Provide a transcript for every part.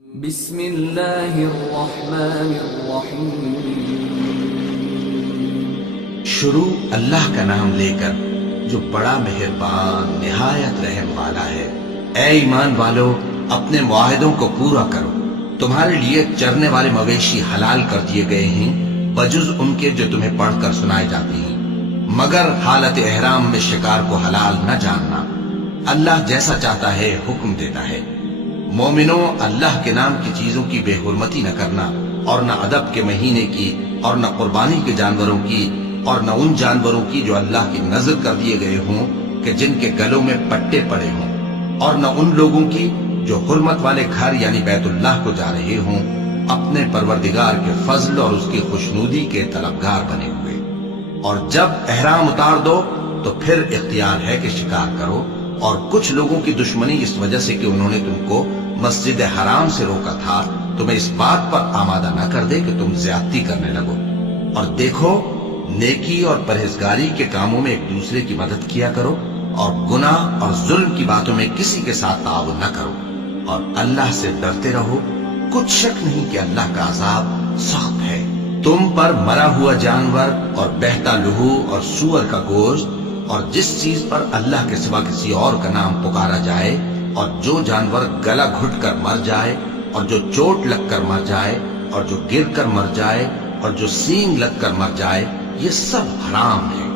بسم اللہ الرحمن الرحیم۔ شروع اللہ کا نام لے کر جو بڑا مہربان نہایت رحم والا ہے۔ اے ایمان والو، اپنے معاہدوں کو پورا کرو۔ تمہارے لیے چرنے والے مویشی حلال کر دیے گئے ہیں بجز ان کے جو تمہیں پڑھ کر سنائے جاتے ہیں، مگر حالت احرام میں شکار کو حلال نہ جاننا۔ اللہ جیسا چاہتا ہے حکم دیتا ہے۔ مومنوں، اللہ کے نام کی چیزوں کی بے حرمتی نہ کرنا، اور نہ ادب کے مہینے کی، اور نہ قربانی کے جانوروں کی، اور نہ ان جانوروں کی جو اللہ کی نذر کر دیے گئے ہوں کہ جن کے گلوں میں پٹے پڑے ہوں، اور نہ ان لوگوں کی جو حرمت والے گھر یعنی بیت اللہ کو جا رہے ہوں اپنے پروردگار کے فضل اور اس کی خوشنودی کے طلبگار بنے ہوئے۔ اور جب احرام اتار دو تو پھر اختیار ہے کہ شکار کرو، اور کچھ لوگوں کی دشمنی اس وجہ سے کہ انہوں نے تم کو مسجد حرام سے روکا تھا تمہیں اس بات پر آمادہ نہ کر دے کہ تم زیادتی کرنے لگو۔ اور دیکھو، نیکی اور پرہیزگاری کے کاموں میں ایک دوسرے کی مدد کیا کرو، اور گناہ اور ظلم کی باتوں میں کسی کے ساتھ تعاون نہ کرو، اور اللہ سے ڈرتے رہو۔ کچھ شک نہیں کہ اللہ کا عذاب سخت ہے۔ تم پر مرا ہوا جانور اور بہتا لہو اور سور کا گوشت اور جس چیز پر اللہ کے سوا کسی اور کا نام پکارا جائے، اور جو جانور گلا گھٹ کر مر جائے، اور جو چوٹ لگ کر مر جائے، اور جو گر کر مر جائے، اور جو سینگ لگ کر مر جائے، یہ سب حرام ہے۔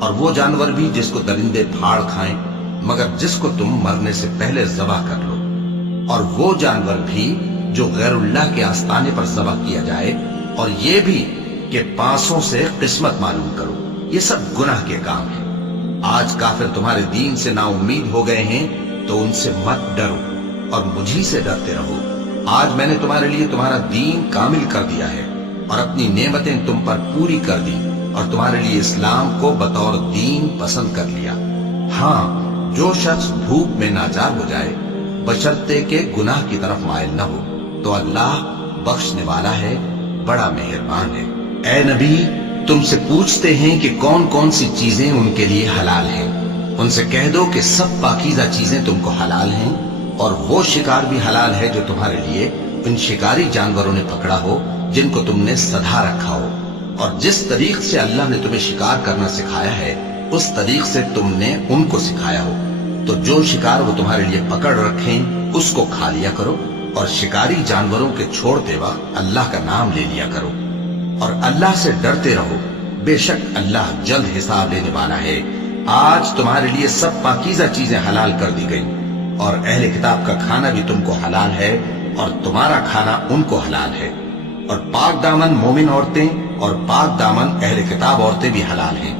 اور وہ جانور بھی جس کو درندے پھاڑ کھائیں، مگر جس کو تم مرنے سے پہلے ذبح کر لو۔ اور وہ جانور بھی جو غیر اللہ کے آستانے پر ذبح کیا جائے، اور یہ بھی کہ پانسوں سے قسمت معلوم کرو۔ یہ سب گناہ کے کام ہیں۔ آج کافر تمہارے دین سے نا امید ہو گئے ہیں تو ان سے مت ڈرو اور مجھی سے ڈرتے رہو۔ آج میں نے تمہارے لیے تمہارا دین کامل کر دیا ہے اور اپنی نعمتیں تم پر پوری کر دی، اور تمہارے لیے اسلام کو بطور دین پسند کر لیا۔ ہاں، جو شخص بھوک میں ناچار ہو جائے بشرطے کہ گناہ کی طرف مائل نہ ہو تو اللہ بخشنے والا ہے، بڑا مہربان ہے۔ اے نبی، تم سے پوچھتے ہیں کہ کون کون سی چیزیں ان کے لیے حلال ہیں۔ ان سے کہہ دو کہ سب پاکیزہ چیزیں تم کو حلال ہیں، اور وہ شکار بھی حلال ہے جو تمہارے لیے ان شکاری جانوروں نے پکڑا ہو جن کو تم نے سدھا رکھا ہو، اور جس طریق سے اللہ نے تمہیں شکار کرنا سکھایا ہے اس طریق سے تم نے ان کو سکھایا ہو۔ تو جو شکار وہ تمہارے لیے پکڑ رکھیں اس کو کھا لیا کرو، اور شکاری جانوروں کے چھوڑتے وقت اللہ کا نام لے لیا کرو، اور اللہ سے ڈرتے رہو، بے شک اللہ جلد حساب لینے والا ہے۔ آج تمہارے لیے سب پاکیزہ چیزیں حلال کر دی گئیں، اور اہل کتاب کا کھانا بھی تم کو حلال ہے، اور تمہارا کھانا ان کو حلال ہے۔ اور پاک دامن مومن عورتیں اور پاک دامن اہل کتاب عورتیں بھی حلال ہیں،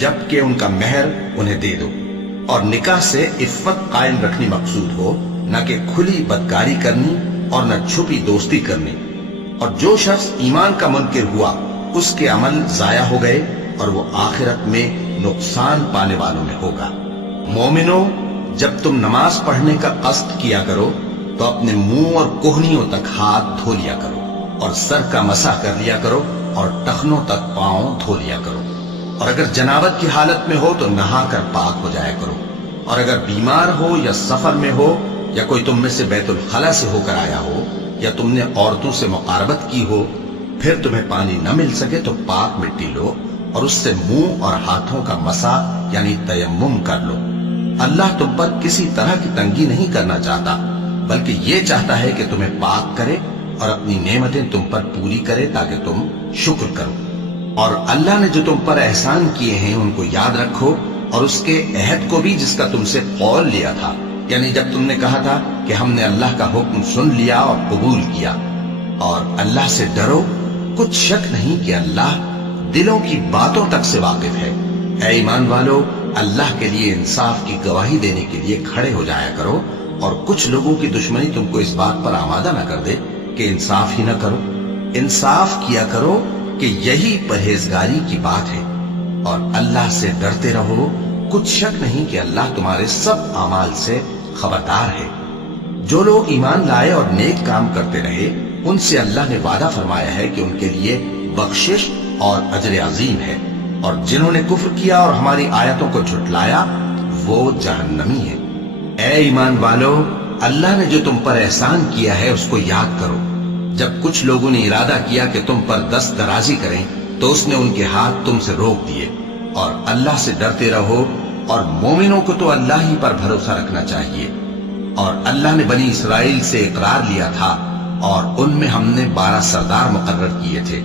جبکہ ان کا مہر انہیں دے دو۔ اور نکاح سے عفت قائم رکھنی مقصود ہو، نہ کہ کھلی بدکاری کرنی اور نہ چھپی دوستی کرنی۔ اور جو شخص ایمان کا منکر ہوا اس کے عمل ضائع ہو گئے، اور وہ آخرت میں نقصان پانے والوں میں ہوگا۔ مومنوں، جب تم نماز پڑھنے کا قصد کیا کرو تو اپنے منہ اور کوہنیوں تک ہاتھ دھو لیا کرو، اور سر کا مسح کر لیا کرو، اور ٹخنوں تک پاؤں دھو لیا کرو۔ اور اگر جنابت کی حالت میں ہو تو نہا کر پاک ہو جایا کرو۔ اور اگر بیمار ہو یا سفر میں ہو، یا کوئی تم میں سے بیت الخلا سے ہو کر آیا ہو، یا تم نے عورتوں سے مقاربت کی ہو، پھر تمہیں پانی نہ مل سکے تو پاک مٹی لو اور اس سے منہ اور ہاتھوں کا مسح یعنی تیمم کر لو۔ اللہ تم پر کسی طرح کی تنگی نہیں کرنا چاہتا، بلکہ یہ چاہتا ہے کہ تمہیں پاک کرے اور اپنی نعمتیں تم پر پوری کرے تاکہ تم شکر کرو۔ اور اللہ نے جو تم پر احسان کیے ہیں ان کو یاد رکھو، اور اس کے عہد کو بھی جس کا تم سے قول لیا تھا، یعنی جب تم نے کہا تھا کہ ہم نے اللہ کا حکم سن لیا اور قبول کیا۔ اور اللہ سے ڈرو، کچھ شک نہیں کہ اللہ دلوں کی باتوں تک سے واقف ہے۔ اے ایمان والو، اللہ کے لیے انصاف کی گواہی دینے کے لیے کھڑے ہو جایا کرو، اور کچھ لوگوں کی دشمنی تم کو اس بات پر آمادہ نہ کر دے کہ انصاف ہی نہ کرو۔ انصاف کیا کرو کہ یہی پرہیزگاری کی بات ہے، اور اللہ سے ڈرتے رہو، کچھ شک نہیں کہ اللہ تمہارے سب اعمال سے خبردار ہے۔ جو لوگ ایمان لائے اور نیک کام کرتے رہے ان سے اللہ نے وعدہ فرمایا ہے کہ ان کے لیے بخشش اور اجر عظیم ہے، اور جنہوں نے کفر کیا اور ہماری آیتوں کو جھٹلایا وہ جہنمی ہیں۔ اے ایمان والو، اللہ نے جو تم پر احسان کیا ہے اس کو یاد کرو۔ جب کچھ لوگوں نے ارادہ کیا کہ تم پر دست درازی کریں تو اس نے ان کے ہاتھ تم سے روک دیے، اور اللہ سے ڈرتے رہو، اور مومنوں کو تو اللہ ہی پر بھروسہ رکھنا چاہیے۔ اور اللہ نے بنی اسرائیل سے اقرار لیا تھا، اور ان میں ہم نے 12 سردار مقرر کیے تھے،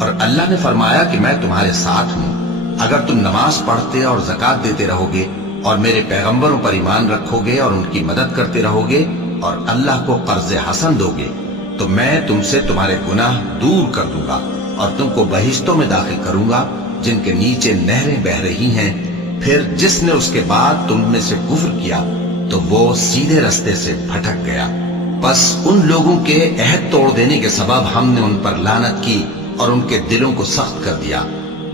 اور اللہ نے فرمایا کہ میں تمہارے ساتھ ہوں، اگر تم نماز پڑھتے اور زکات دیتے رہو گے اور میرے پیغمبروں پر ایمان رکھو گے اور ان کی مدد کرتے رہو گے اور اللہ کو قرض حسن دو گے تو میں تم سے تمہارے گناہ دور کر دوں گا اور تم کو بہشتوں میں داخل کروں گا جن کے نیچے نہریں بہ رہی ہیں۔ پھر جس نے اس کے بعد تم میں سے کفر کیا تو وہ سیدھے رستے سے بھٹک گیا۔ بس ان لوگوں کے عہد توڑ دینے کے سبب ہم نے ان پر لعنت کی اور ان کے دلوں کو سخت کر دیا۔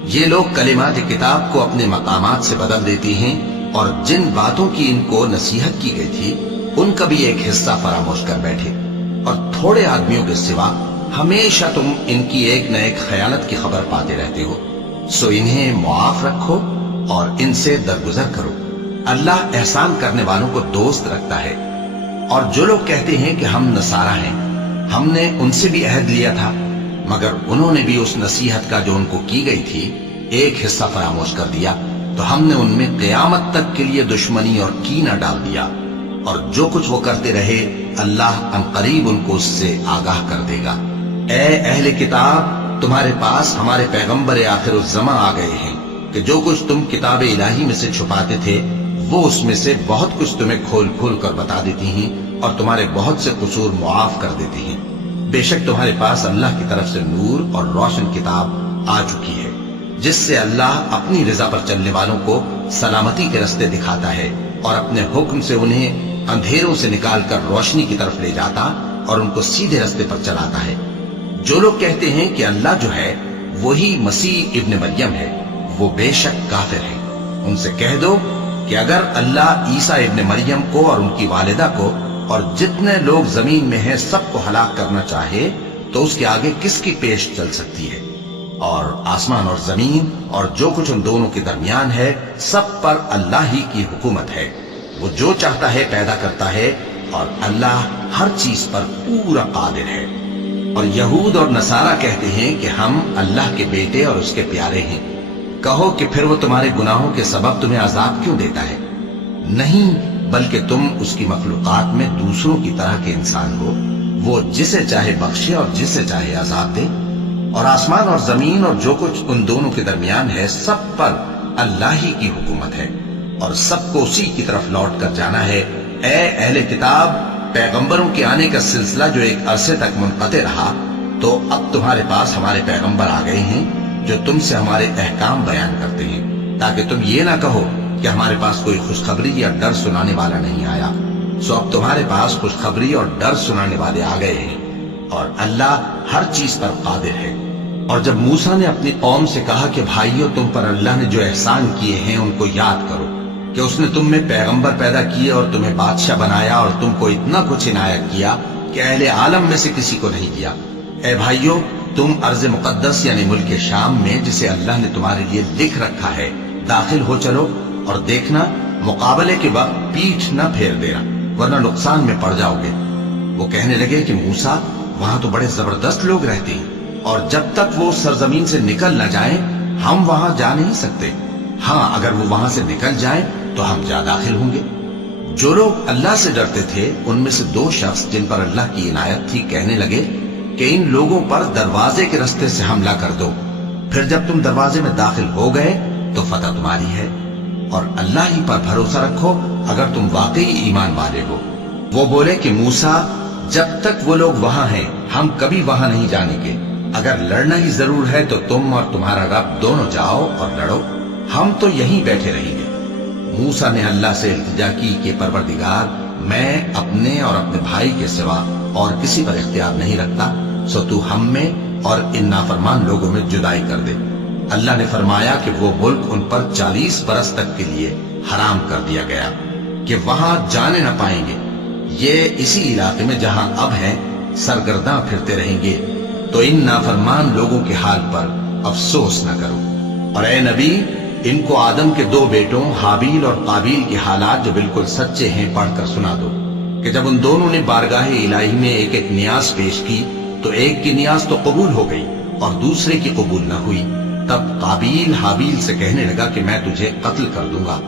یہ لوگ کلمات کتاب کو اپنے مقامات سے بدل دیتی ہیں، اور جن باتوں کی ان کو نصیحت کی گئی تھی ان کا بھی ایک حصہ فراموش کر بیٹھے، اور تھوڑے آدمیوں کے سوا ہمیشہ تم ان کی ایک نہ ایک خیانت کی خبر پاتے رہتے ہو، سو انہیں معاف رکھو اور ان سے درگزر کرو۔ اللہ احسان کرنے والوں کو دوست رکھتا ہے۔ اور جو لوگ کہتے ہیں کہ ہم نصارہ ہیں، ہم نے ان سے بھی عہد لیا تھا، مگر انہوں نے بھی اس نصیحت کا جو ان کو کی گئی تھی ایک حصہ فراموش کر دیا، تو ہم نے ان میں قیامت تک کے لیے دشمنی اور کینہ ڈال دیا، اور جو کچھ وہ کرتے رہے اللہ عنقریب ان کو اس سے آگاہ کر دے گا۔ اے اہل کتاب، تمہارے پاس ہمارے پیغمبر آخر الزماں آ گئے ہیں کہ جو کچھ تم کتاب الہی میں سے چھپاتے تھے وہ اس میں سے بہت کچھ تمہیں کھول کھول کر بتا دیتی ہیں اور تمہارے بہت سے قصور معاف کر دیتی ہیں۔ بے شک تمہارے پاس اللہ کی طرف سے نور اور روشن کتاب آ چکی ہے، جس سے اللہ اپنی رضا پر چلنے والوں کو سلامتی کے رستے دکھاتا ہے اور اپنے حکم سے انہیں اندھیروں سے نکال کر روشنی کی طرف لے جاتا اور ان کو سیدھے رستے پر چلاتا ہے۔ جو لوگ کہتے ہیں کہ اللہ جو ہے وہی مسیح ابن مریم ہے، وہ بے شک کافر ہیں۔ ان سے کہہ دو کہ اگر اللہ عیسیٰ ابن مریم کو اور ان کی والدہ کو اور جتنے لوگ زمین میں ہیں سب کو ہلاک کرنا چاہے تو اس کے آگے کس کی پیش چل سکتی ہے؟ اور آسمان اور زمین اور جو کچھ ان دونوں کے درمیان ہے سب پر اللہ ہی کی حکومت ہے۔ وہ جو چاہتا ہے پیدا کرتا ہے، اور اللہ ہر چیز پر پورا قادر ہے۔ اور یہود اور نصارہ کہتے ہیں کہ ہم اللہ کے بیٹے اور اس کے پیارے ہیں۔ کہو کہ پھر وہ تمہارے گناہوں کے سبب تمہیں عذاب کیوں دیتا ہے؟ نہیں، بلکہ تم اس کی مخلوقات میں دوسروں کی طرح کے انسان ہو، وہ جسے چاہے بخشے اور جسے چاہے عذاب دے۔ اور آسمان اور زمین اور جو کچھ ان دونوں کے درمیان ہے سب پر اللہ ہی کی حکومت ہے، اور سب کو اسی کی طرف لوٹ کر جانا ہے۔ اے اہل کتاب، پیغمبروں کے آنے کا سلسلہ جو ایک عرصے تک منقطع رہا، تو اب تمہارے پاس ہمارے پیغمبر آ گئے ہیں جو تم سے ہمارے احکام بیان کرتے ہیں، تاکہ تم یہ نہ کہو کہ ہمارے پاس کوئی خوشخبری یا ڈر سنانے والا نہیں آیا۔ سو اب تمہارے پاس خوشخبری اور ڈر سنانے والے آ گئے ہیں، اور اللہ ہر چیز پر قادر ہے۔ اور جب موسیٰ نے اپنی قوم سے کہا کہ بھائیو، تم پر اللہ نے جو احسان کیے ہیں ان کو یاد کرو، کہ اس نے تم میں پیغمبر پیدا کیے اور تمہیں بادشاہ بنایا اور تم کو اتنا کچھ عنایت کیا کہ اہل عالم میں سے کسی کو نہیں دیا۔ اے بھائیو، تم ارض مقدس یعنی ملک شام میں جسے اللہ نے تمہارے لیے لکھ رکھا ہے داخل ہو چلو، اور دیکھنا مقابلے کے وقت پیٹھ نہ پھیر دینا ورنہ نقصان میں پڑ جاؤ گے۔ وہ کہنے لگے کہ موسیٰ، وہاں تو بڑے زبردست لوگ رہتے ہیں، اور جب تک وہ سرزمین سے نکل نہ جائیں ہم وہاں جا نہیں سکتے۔ ہاں، اگر وہ وہاں سے نکل جائیں تو ہم جا داخل ہوں گے۔ جو لوگ اللہ سے ڈرتے تھے ان میں سے 2 شخص جن پر اللہ کی عنایت تھی کہنے لگے کہ ان لوگوں پر دروازے کے رستے سے حملہ کر دو، پھر جب تم دروازے میں داخل ہو گئے تو فتح تمہاری ہے، اور اللہ ہی پر بھروسہ رکھو اگر تم واقعی ایمان والے ہو۔ وہ بولے کہ موسیٰ، جب تک وہ لوگ وہاں ہیں ہم کبھی وہاں نہیں جانے گے، اگر لڑنا ہی ضرور ہے تو تم اور تمہارا رب دونوں جاؤ اور لڑو، ہم تو یہیں بیٹھے رہیں گے۔ موسیٰ نے اللہ سے التجا کی کہ پروردگار، میں اپنے اور اپنے بھائی کے سوا اور کسی پر اختیار نہیں رکھتا، سو تو ہم میں اور ان نافرمان لوگوں میں جدائی کر دے۔ اللہ نے فرمایا کہ وہ ملک ان پر 40 برس تک کے لیے حرام کر دیا گیا کہ وہاں جانے نہ پائیں گے۔ یہ اسی علاقے میں جہاں اب ہیں سرگرداں پھرتے رہیں گے، تو ان نافرمان لوگوں کے حال پر افسوس نہ کرو۔ اور اے نبی، ان کو آدم کے 2 بیٹوں حابیل اور قابیل کے حالات جو بالکل سچے ہیں پڑھ کر سنا دو۔ کہ جب ان دونوں نے بارگاہ الہی میں ایک ایک نیاز پیش کی تو ایک کی نیاز تو قبول ہو گئی اور دوسرے کی قبول نہ ہوئی۔ تب قابیل حابیل سے کہنے لگا کہ میں تجھے قتل کر دوں گا۔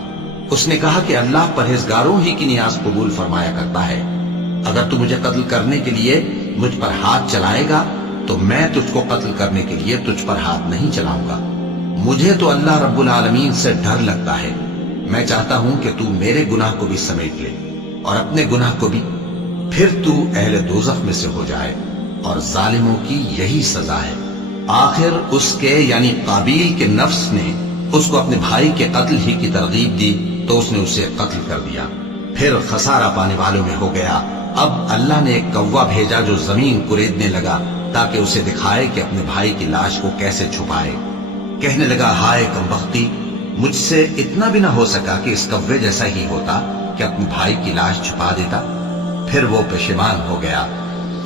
اس نے کہا کہ اللہ پرہیزگاروں ہی کی نیاز قبول فرمایا کرتا ہے، اگر تو مجھے قتل کرنے کے لیے مجھ پر ہاتھ چلائے گا تو میں تجھ کو قتل کرنے کے لیے تجھ پر ہاتھ نہیں چلاؤں گا۔ مجھے تو اللہ رب العالمین سے ڈر لگتا ہے، میں چاہتا ہوں کہ تو میرے گناہ کو بھی سمیٹ لے اور اپنے گناہ کو بھی، پھر تو اہل دوزخ میں سے ہو جائے، اور ظالموں کی یہی سزا ہے۔ آخر اس کے یعنی قابیل کے نفس نے اس کو اپنے بھائی کے قتل ہی کی ترغیب دی تو اس نے اسے قتل کر دیا، پھر خسارہ پانے والوں میں ہو گیا۔ اب اللہ نے ایک کوا بھیجا جو زمین کریدنے لگا تاکہ اسے دکھائے کہ اپنے بھائی کی لاش کو کیسے چھپائے۔ کہنے لگا، ہائے کمبختی، مجھ سے اتنا بھی نہ ہو سکا کہ اس کوے جیسا ہی ہوتا کہ اپنے بھائی کی لاش چھپا دیتا۔ پھر وہ پشیمان ہو گیا۔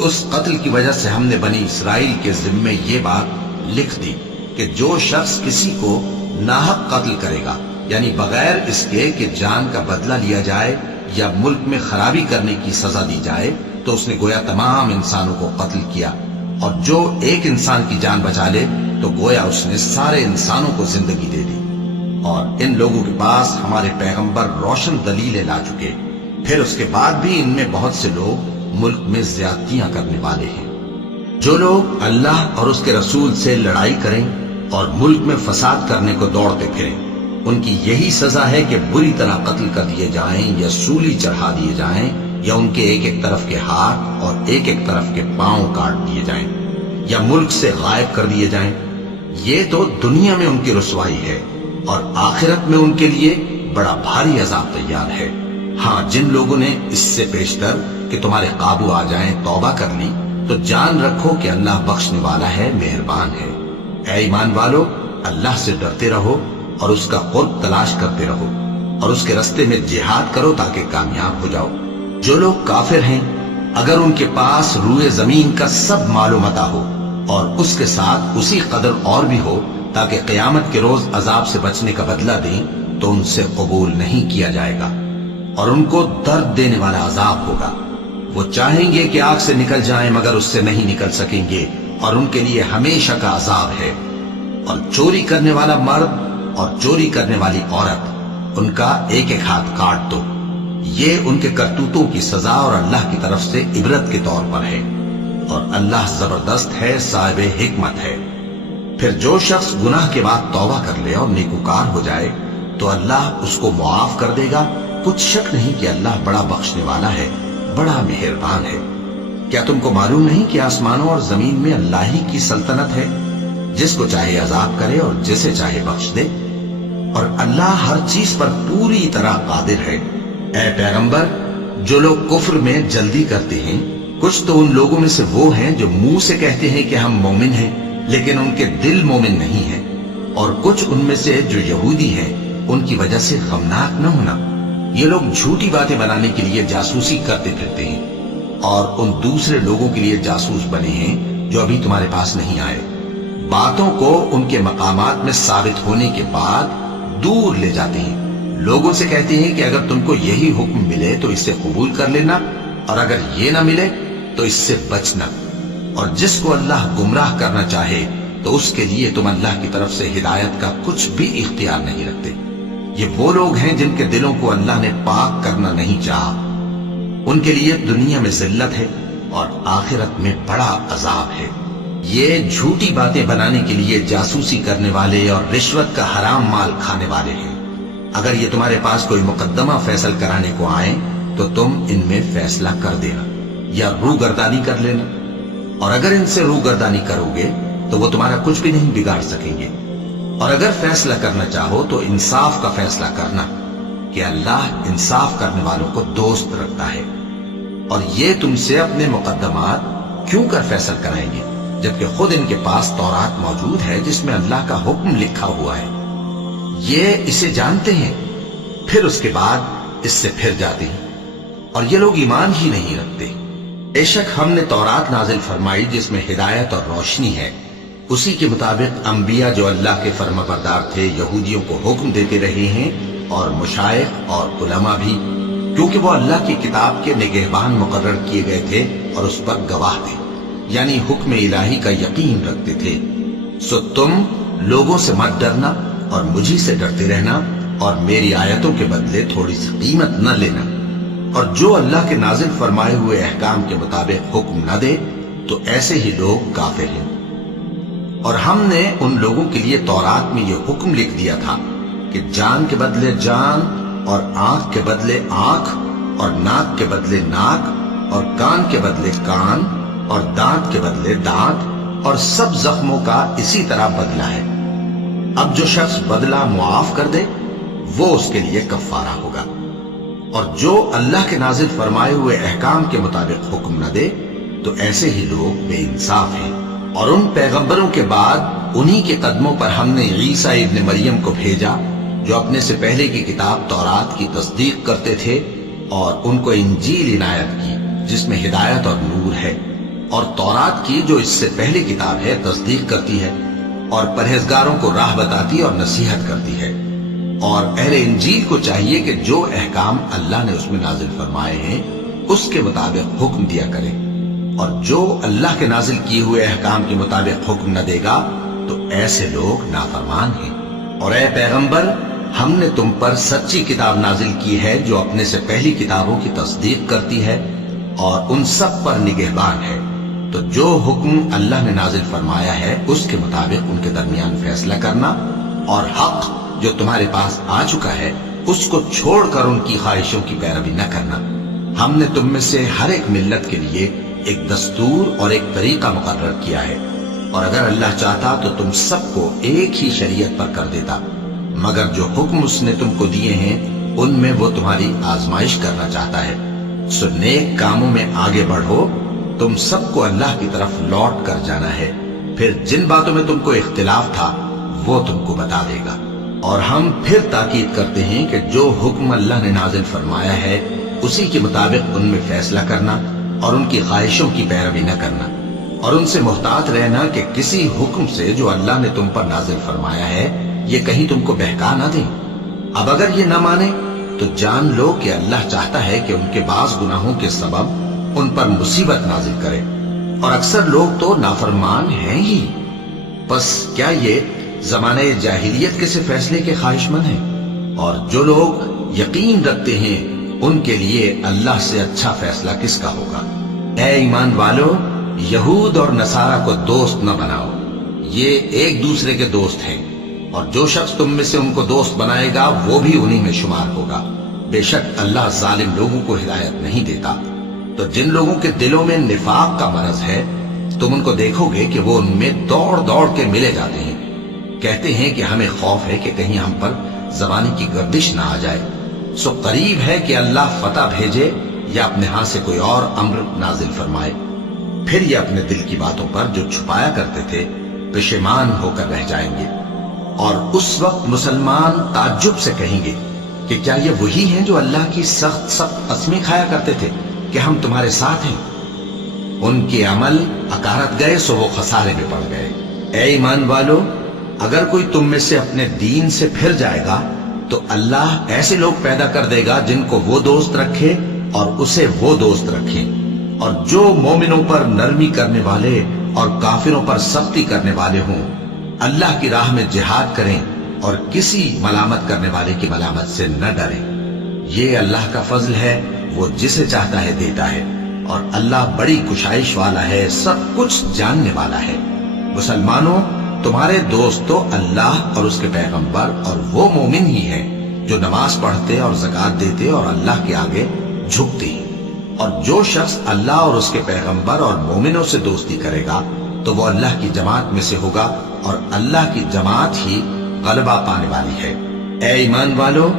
اس قتل کی وجہ سے ہم نے بنی اسرائیل کے ذمے یہ بات لکھ دی کہ جو شخص کسی کو ناحق قتل کرے گا، یعنی بغیر اس کے کہ جان کا بدلہ لیا جائے یا ملک میں خرابی کرنے کی سزا دی جائے، تو اس نے گویا تمام انسانوں کو قتل کیا، اور جو ایک انسان کی جان بچا لے تو گویا اس نے سارے انسانوں کو زندگی دے دی۔ اور ان لوگوں کے پاس ہمارے پیغمبر روشن دلیلیں لا چکے، پھر اس کے بعد بھی ان میں بہت سے لوگ ملک میں زیادتیاں کرنے والے ہیں۔ جو لوگ اللہ اور اس کے رسول سے لڑائی کریں اور ملک میں فساد کرنے کو دوڑتے پھریں، ان کی یہی سزا ہے کہ بری طرح قتل کر دیے جائیں یا سولی چڑھا دیے جائیں، یا ان کے ایک ایک طرف کے ہاتھ اور ایک ایک طرف کے پاؤں کاٹ دیے جائیں، یا ملک سے غائب کر دیے جائیں۔ یہ تو دنیا میں ان کی رسوائی ہے، اور آخرت میں ان کے لیے بڑا بھاری عذاب تیار ہے۔ ہاں، جن لوگوں نے اس سے پیشتر کہ تمہارے قابو آ جائیں توبہ کر لی تو جان رکھو کہ اللہ بخشنے والا ہے، مہربان ہے۔ اے ایمان والو، اللہ سے ڈرتے رہو اور اس کا قرب تلاش کرتے رہو، اور اس کے رستے میں جہاد کرو تاکہ کامیاب ہو جاؤ۔ جو لوگ کافر ہیں، اگر ان کے پاس روئے زمین کا سب مال و متاع ہو اور اس کے ساتھ اسی قدر اور بھی ہو تاکہ قیامت کے روز عذاب سے بچنے کا بدلہ دیں، تو ان سے قبول نہیں کیا جائے گا، اور ان کو درد دینے والا عذاب ہوگا۔ وہ چاہیں گے کہ آگ سے نکل جائیں مگر اس سے نہیں نکل سکیں گے، اور ان کے لیے ہمیشہ کا عذاب ہے۔ اور چوری کرنے والا مرد اور چوری کرنے والی عورت، ان کا ایک ایک ہاتھ کاٹ دو۔ یہ ان کے کرتوتوں کی سزا اور اللہ کی طرف سے عبرت کے طور پر ہے، اور اللہ زبردست ہے، صاحب حکمت ہے۔ پھر جو شخص گناہ کے بعد توبہ کر لے اور نیکوکار ہو جائے تو اللہ اس کو معاف کر دے گا۔ کچھ شک نہیں کہ اللہ بڑا بخشنے والا ہے، بڑا مہربان ہے۔ کیا تم کو معلوم نہیں کہ آسمانوں اور زمین میں اللہ ہی کی سلطنت ہے، جس کو چاہے عذاب کرے اور جسے چاہے بخش دے، اور اللہ ہر چیز پر پوری طرح قادر ہے۔ اے پیغمبر، جو لوگ کفر میں جلدی کرتے ہیں، کچھ تو ان لوگوں میں سے وہ ہیں جو منہ سے کہتے ہیں کہ ہم مومن ہیں لیکن ان کے دل مومن نہیں ہیں، اور کچھ ان میں سے جو یہودی ہیں، ان کی وجہ سے غمناک نہ ہونا۔ یہ لوگ جھوٹی باتیں بنانے کے لیے جاسوسی کرتے پھرتے ہیں، اور ان دوسرے لوگوں کے لیے جاسوس بنے ہیں جو ابھی تمہارے پاس نہیں آئے۔ باتوں کو ان کے مقامات میں ثابت ہونے کے بعد دور لے جاتے ہیں، لوگوں سے کہتے ہیں کہ اگر تم کو یہی حکم ملے تو اسے قبول کر لینا، اور اگر یہ نہ ملے تو اس سے بچنا، اور جس کو اللہ گمراہ کرنا چاہے تو اس کے لیے تم اللہ کی طرف سے ہدایت کا کچھ بھی اختیار نہیں رکھتے۔ یہ وہ لوگ ہیں جن کے دلوں کو اللہ نے پاک کرنا نہیں چاہا، ان کے لیے دنیا میں ذلت ہے اور آخرت میں بڑا عذاب ہے۔ یہ جھوٹی باتیں بنانے کے لیے جاسوسی کرنے والے اور رشوت کا حرام مال کھانے والے ہیں۔ اگر یہ تمہارے پاس کوئی مقدمہ فیصل کرانے کو آئیں تو تم ان میں فیصلہ کر دینا یا روگردانی کر لینا، اور اگر ان سے روگردانی کرو گے تو وہ تمہارا کچھ بھی نہیں بگاڑ سکیں گے۔ اور اگر فیصلہ کرنا چاہو تو انصاف کا فیصلہ کرنا، کہ اللہ انصاف کرنے والوں کو دوست رکھتا ہے۔ اور یہ تم سے اپنے مقدمات کیوں کر فیصل کرائیں گے جبکہ خود ان کے پاس تورات موجود ہے جس میں اللہ کا حکم لکھا ہوا ہے۔ یہ اسے جانتے ہیں، پھر اس کے بعد اس سے پھر جاتے ہیں، اور یہ لوگ ایمان ہی نہیں رکھتے۔ بے شک ہم نے تورات نازل فرمائی جس میں ہدایت اور روشنی ہے، اسی کے مطابق انبیاء جو اللہ کے فرما بردار تھے یہودیوں کو حکم دیتے رہے ہیں، اور مشائخ اور علماء بھی، کیونکہ وہ اللہ کی کتاب کے نگہبان مقرر کیے گئے تھے اور اس پر گواہ تھے، یعنی حکم الہی کا یقین رکھتے تھے۔ سو تم لوگوں سے مت ڈرنا اور مجھی سے ڈرتے رہنا، اور میری آیتوں کے بدلے تھوڑی سی قیمت نہ لینا، اور جو اللہ کے نازل فرمائے ہوئے احکام کے مطابق حکم نہ دے تو ایسے ہی لوگ کافر ہیں۔ اور ہم نے ان لوگوں کے لیے تورات میں یہ حکم لکھ دیا تھا کہ جان کے بدلے جان، اور آنکھ کے بدلے آنکھ، اور ناک کے بدلے ناک، اور کان کے بدلے کان، اور دانت کے بدلے دانت، اور سب زخموں کا اسی طرح بدلہ ہے۔ اب جو شخص بدلہ معاف کر دے وہ اس کے لیے کفارہ ہوگا، اور جو اللہ کے نازل فرمائے ہوئے احکام کے مطابق حکم نہ دے تو ایسے ہی لوگ بے انصاف ہیں۔ اور ان پیغمبروں کے بعد انہی کے قدموں پر ہم نے عیسیٰ ابن مریم کو بھیجا، جو اپنے سے پہلے کی کتاب تورات کی تصدیق کرتے تھے، اور ان کو انجیل عنایت کی جس میں ہدایت اور نور ہے، اور تورات کی جو اس سے پہلے کتاب ہے تصدیق کرتی ہے، اور پرہیزگاروں کو راہ بتاتی اور نصیحت کرتی ہے۔ اور اہل انجیل کو چاہیے کہ جو احکام اللہ نے اس میں نازل فرمائے ہیں اس کے مطابق حکم دیا کرے، اور جو اللہ کے نازل کیے ہوئے احکام کے مطابق حکم نہ دے گا تو ایسے لوگ نافرمان ہیں۔ اور اے پیغمبر، ہم نے تم پر سچی کتاب نازل کی ہے جو اپنے سے پہلی کتابوں کی تصدیق کرتی ہے اور ان سب پر نگہبان ہے، تو جو حکم اللہ نے نازل فرمایا ہے اس کے مطابق ان کے درمیان فیصلہ کرنا، اور حق جو تمہارے پاس آ چکا ہے اس کو چھوڑ کر ان کی خواہشوں کی پیروی نہ کرنا۔ ہم نے تم میں سے ہر ایک ملت کے لیے ایک دستور اور ایک طریقہ مقرر کیا ہے، اور اگر اللہ چاہتا تو تم سب کو ایک ہی شریعت پر کر دیتا، مگر جو حکم اس نے تم کو دیے ہیں ان میں وہ تمہاری آزمائش کرنا چاہتا ہے۔ سو نیک کاموں میں آگے بڑھو، تم سب کو اللہ کی طرف لوٹ کر جانا ہے، پھر جن باتوں میں تم کو اختلاف تھا وہ تم کو بتا دے گا۔ اور ہم پھر تاکید کرتے ہیں کہ جو حکم اللہ نے نازل فرمایا ہے اسی کے مطابق ان میں فیصلہ کرنا، اور ان کی خواہشوں کی پیروی نہ کرنا، اور ان سے محتاط رہنا کہ کسی حکم سے جو اللہ نے تم پر نازل فرمایا ہے یہ کہیں تم کو بہکا نہ دیں۔ اب اگر یہ نہ مانے تو جان لو کہ اللہ چاہتا ہے کہ ان کے بعض گناہوں کے سبب ان پر مصیبت نازل کرے، اور اکثر لوگ تو نافرمان ہیں ہی۔ پس کیا یہ زمانہ جاہلیت کے سے فیصلے کے خواہش مند ہیں؟ اور جو لوگ یقین رکھتے ہیں ان کے لیے اللہ سے اچھا فیصلہ کس کا ہوگا۔ اے ایمان والو، یہود اور نصارہ کو دوست نہ بناؤ، یہ ایک دوسرے کے دوست ہیں، اور جو شخص تم میں سے ان کو دوست بنائے گا وہ بھی انہی میں شمار ہوگا۔ بے شک اللہ ظالم لوگوں کو ہدایت نہیں دیتا۔ تو جن لوگوں کے دلوں میں نفاق کا مرض ہے تم ان کو دیکھو گے کہ وہ ان میں دوڑ دوڑ کے ملے جاتے ہیں، کہتے ہیں کہ ہمیں خوف ہے کہ کہیں ہم پر زبانی کی گردش نہ آ جائے۔ سو قریب ہے کہ اللہ فتح بھیجے یا اپنے ہاں سے کوئی اور امر نازل فرمائے، پھر یہ اپنے دل کی باتوں پر جو چھپایا کرتے تھے پشیمان ہو کر رہ جائیں گے۔ اور اس وقت مسلمان تعجب سے کہیں گے کہ کیا یہ وہی ہیں جو اللہ کی سخت سخت قسمیں کھایا کرتے تھے کہ ہم تمہارے ساتھ ہیں؟ ان کے عمل اکارت گئے سو وہ خسارے میں پڑ گئے۔ اے ایمان والو، اگر کوئی تم میں سے اپنے دین سے پھر جائے گا تو اللہ ایسے لوگ پیدا کر دے گا جن کو وہ دوست رکھے اور اسے وہ دوست رکھے، اور جو مومنوں پر نرمی کرنے والے اور کافروں پر سختی کرنے والے ہوں، اللہ کی راہ میں جہاد کریں اور کسی ملامت کرنے والے کی ملامت سے نہ ڈریں۔ یہ اللہ کا فضل ہے، وہ جسے چاہتا ہے دیتا ہے، اور اللہ بڑی کشائش والا ہے، سب کچھ جاننے والا ہے۔ مسلمانوں، تمہارے دوست تو اللہ اور اس کے پیغمبر اور وہ مومن ہی ہیں جو نماز پڑھتے اور زکوٰۃ دیتے اور اللہ کے آگے جھکتے ہیں۔ اور جو شخص اللہ اور اس کے پیغمبر اور مومنوں سے دوستی کرے گا تو وہ اللہ کی جماعت میں سے ہوگا، اور اللہ کی جماعت ہی غلبہ پانے والی ہے۔ اے ایمان والو،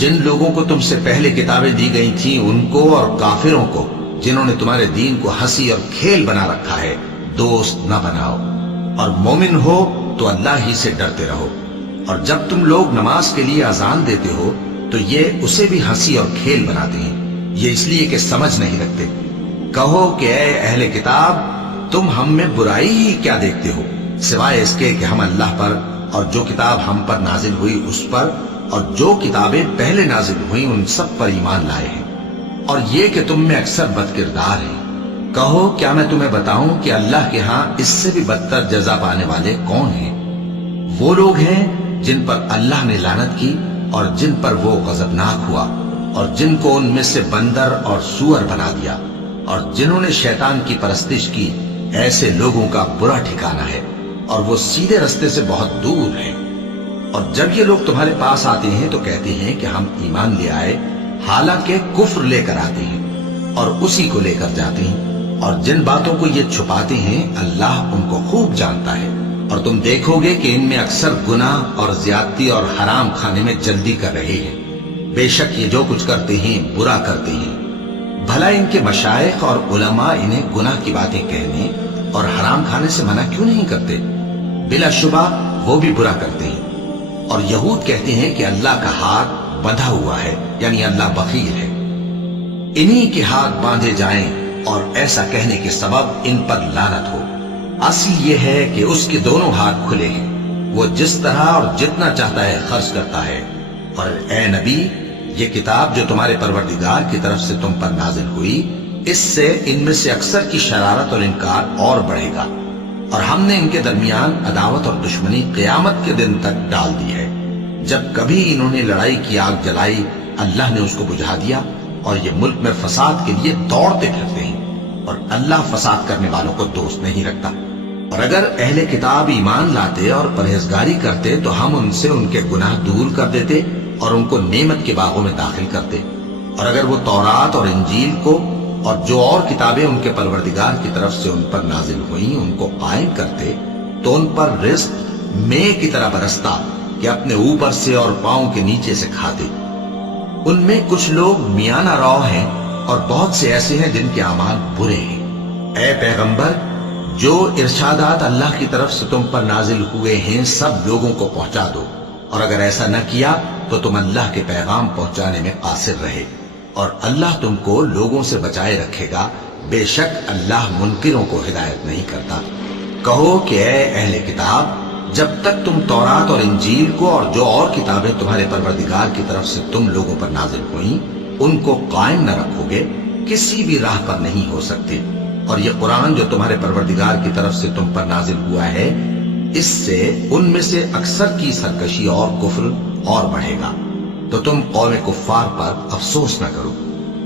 جن لوگوں کو تم سے پہلے کتابیں دی گئی تھیں ان کو اور کافروں کو جنہوں نے تمہارے دین کو ہنسی اور کھیل بنا رکھا ہے دوست نہ بناؤ، اور مومن ہو تو اللہ ہی سے ڈرتے رہو۔ اور جب تم لوگ نماز کے لیے اذان دیتے ہو تو یہ اسے بھی ہنسی اور کھیل بناتے ہیں، یہ اس لیے کہ سمجھ نہیں رکھتے۔ کہو کہ اے اہل کتاب، تم ہم میں برائی ہی کیا دیکھتے ہو، سوائے اس کے کہ ہم اللہ پر اور جو کتاب ہم پر نازل ہوئی اس پر اور جو کتابیں پہلے نازل ہوئی ان سب پر ایمان لائے ہیں۔ اور یہ کہ تم میں اکثر بدکردار ہیں۔ کہو کیا میں تمہیں بتاؤں کہ اللہ کے ہاں اس سے بھی بدتر جزا پانے والے کون ہیں؟ وہ لوگ ہیں جن پر اللہ نے لعنت کی اور جن پر وہ غضبناک ہوا، اور جن کو ان میں سے بندر اور سور بنا دیا، اور جنہوں نے شیطان کی پرستش کی، ایسے لوگوں کا برا ٹھکانہ ہے اور وہ سیدھے رستے سے بہت دور ہیں۔ اور جب یہ لوگ تمہارے پاس آتے ہیں تو کہتے ہیں کہ ہم ایمان لے آئے، حالانکہ کفر لے کر آتے ہیں اور اسی کو لے کر جاتے ہیں، اور جن باتوں کو یہ چھپاتے ہیں اللہ ان کو خوب جانتا ہے۔ اور تم دیکھو گے کہ ان میں اکثر گناہ اور زیادتی اور حرام کھانے میں جلدی کر رہے ہیں، بے شک یہ جو کچھ کرتے ہیں برا کرتے ہیں۔ بھلا ان کے مشائخ اور علماء انہیں گناہ کی باتیں کہنے اور حرام کھانے سے منع کیوں نہیں کرتے؟ بلا شبہ وہ بھی برا کرتے ہیں۔ اور یہود کہتے ہیں کہ اللہ کا ہاتھ بندھا ہوا ہے، یعنی اللہ بخیل ہے، انہی کے ہاتھ باندھے جائیں، اور ایسا کہنے کے سبب ان پر لعنت ہو۔ اصل یہ ہے کہ اس کے دونوں ہاتھ کھلے ہیں، وہ جس طرح اور جتنا چاہتا ہے خرچ کرتا ہے۔ اور اے نبی، یہ کتاب جو تمہارے پروردگار کی طرف سے تم پر نازل ہوئی، اس سے ان میں سے اکثر کی شرارت اور انکار اور بڑھے گا، اور ہم نے ان کے درمیان عداوت اور دشمنی قیامت کے دن تک ڈال دی ہے۔ جب کبھی انہوں نے لڑائی کی آگ جلائی، اللہ نے اس کو بجھا دیا، اور یہ ملک میں فساد کے لیے دوڑتے پھرتے ہیں، اور اللہ فساد کرنے والوں کو دوست نہیں رکھتا۔ اور اگر اہل کتاب ایمان لاتے اور پرہیزگاری کرتے تو ہم ان سے ان کے گناہ دور کر دیتے اور ان کو نعمت کے باغوں میں داخل کرتے۔ اور اگر وہ تورات اور انجیل کو اور جو اور کتابیں ان کے پروردگار کی طرف سے ان پر نازل ہوئیں ان کو قائم کرتے تو ان پر رزق مے کی طرح برستا کہ اپنے اوپر سے اور پاؤں کے نیچے سے کھاتے۔ ان میں کچھ لوگ میانہ رو ہیں اور بہت سے ایسے ہیں جن کے اعمال برے ہیں۔ اے پیغمبر، جو ارشادات اللہ کی طرف سے تم پر نازل ہوئے ہیں سب لوگوں کو پہنچا دو، اور اگر ایسا نہ کیا تو تم اللہ کے پیغام پہنچانے میں قاصر رہے، اور اللہ تم کو لوگوں سے بچائے رکھے گا، بے شک اللہ منکروں کو ہدایت نہیں کرتا۔ کہو کہ اے اہل کتاب، جب تک تم تورات اور انجیل کو اور جو اور کتابیں تمہارے پروردگار کی طرف سے تم لوگوں پر نازل ہوئیں ان کو قائم نہ رکھو گے، کسی بھی راہ پر نہیں ہو سکتے۔ اور یہ قرآن جو تمہارے پروردگار کی طرف سے تم پر نازل ہوا ہے، اس سے ان میں سے اکثر کی سرکشی اور کفر اور بڑھے گا، تو تم قوم کفار پر افسوس نہ کرو۔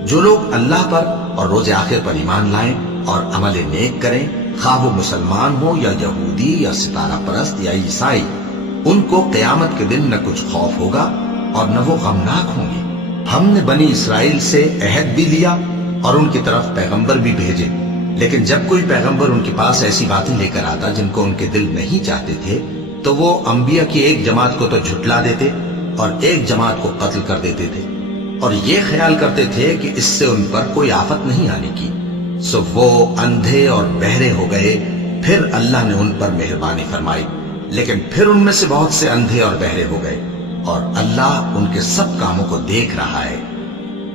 جو لوگ اللہ پر اور روز آخر پر ایمان لائیں اور عمل نیک کریں، خواہ وہ مسلمان ہو یا یہودی یا ستارہ پرست یا عیسائی، ان کو قیامت کے دن نہ کچھ خوف ہوگا اور نہ وہ غمناک ہوں گے۔ ہم نے بنی اسرائیل سے عہد بھی لیا اور ان کی طرف پیغمبر بھی بھیجے، لیکن جب کوئی پیغمبر ان کے پاس ایسی باتیں لے کر آتا جن کو ان کے دل نہیں چاہتے تھے تو وہ انبیاء کی ایک جماعت کو تو جھٹلا دیتے اور ایک جماعت کو قتل کر دیتے تھے، اور یہ خیال کرتے تھے کہ اس سے ان پر کوئی آفت نہیں آنے کی، سو وہ اندھے اور بہرے ہو گئے۔ پھر اللہ نے ان پر مہربانی فرمائی، لیکن پھر ان میں سے بہت سے اندھے اور بہرے ہو گئے، اور اللہ ان کے سب کاموں کو دیکھ رہا ہے۔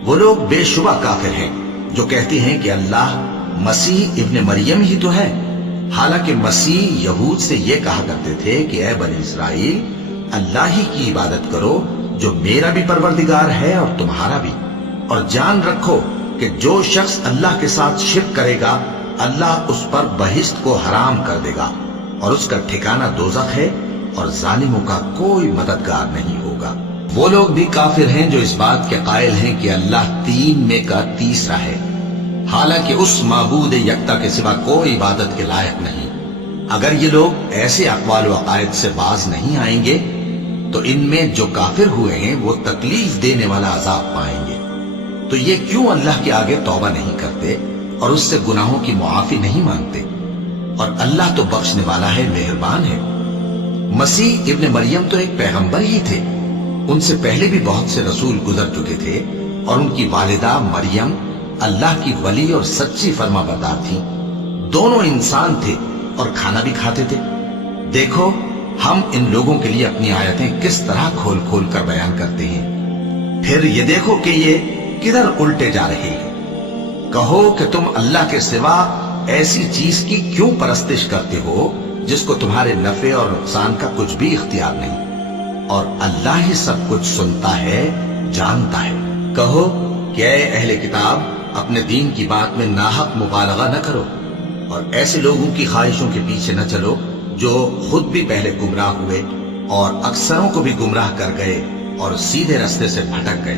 وہ لوگ بے شبہ کافر ہیں جو کہتے ہیں کہ اللہ مسیح ابن مریم ہی تو ہے، حالانکہ مسیح یہود سے یہ کہا کرتے تھے کہ اے بنی اسرائیل، اللہ ہی کی عبادت کرو جو میرا بھی پروردگار ہے اور تمہارا بھی، اور جان رکھو کہ جو شخص اللہ کے ساتھ شرک کرے گا اللہ اس پر بہشت کو حرام کر دے گا، اور اس کا ٹھکانہ دوزخ ہے، اور ظالموں کا کوئی مددگار نہیں ہوگا۔ وہ لوگ بھی کافر ہیں جو اس بات کے قائل ہیں کہ اللہ تین میں کا تیسرا ہے، حالانکہ اس معبود یکتا کے سوا کوئی عبادت کے لائق نہیں۔ اگر یہ لوگ ایسے اقوال و عقائد سے باز نہیں آئیں گے تو ان میں جو کافر ہوئے ہیں وہ تکلیف دینے والا عذاب پائیں گے۔ تو یہ کیوں اللہ کے آگے توبہ نہیں کرتے اور اس سے گناہوں کی معافی نہیں مانگتے؟ اور اللہ تو بخشنے والا ہے، مہربان ہے۔ مسیح ابن مریم تو ایک پیغمبر ہی تھے، ان سے پہلے بھی بہت سے رسول گزر چکے تھے، اور ان کی والدہ مریم اللہ کی ولی اور سچی فرما بردار تھی، دونوں انسان تھے اور کھانا بھی کھاتے تھے۔ دیکھو ہم ان لوگوں کے لیے اپنی آیتیں کس طرح کھول کھول کر بیان کرتے ہیں، پھر یہ دیکھو کہ یہ کدھر الٹے جا رہے ہیں۔ کہو کہ تم اللہ کے سوا ایسی چیز کی کیوں پرستش کرتے ہو جس کو تمہارے نفع اور نقصان کا کچھ بھی اختیار نہیں، اور اللہ ہی سب کچھ سنتا ہے، جانتا ہے۔ کہو کہ اے اہل کتاب اپنے دین کی بات میں ناحق مبالغہ نہ کرو اور ایسے لوگوں کی خواہشوں کے پیچھے نہ چلو جو خود بھی پہلے گمراہ ہوئے اور اکثروں کو بھی گمراہ کر گئے اور سیدھے راستے سے بھٹک گئے۔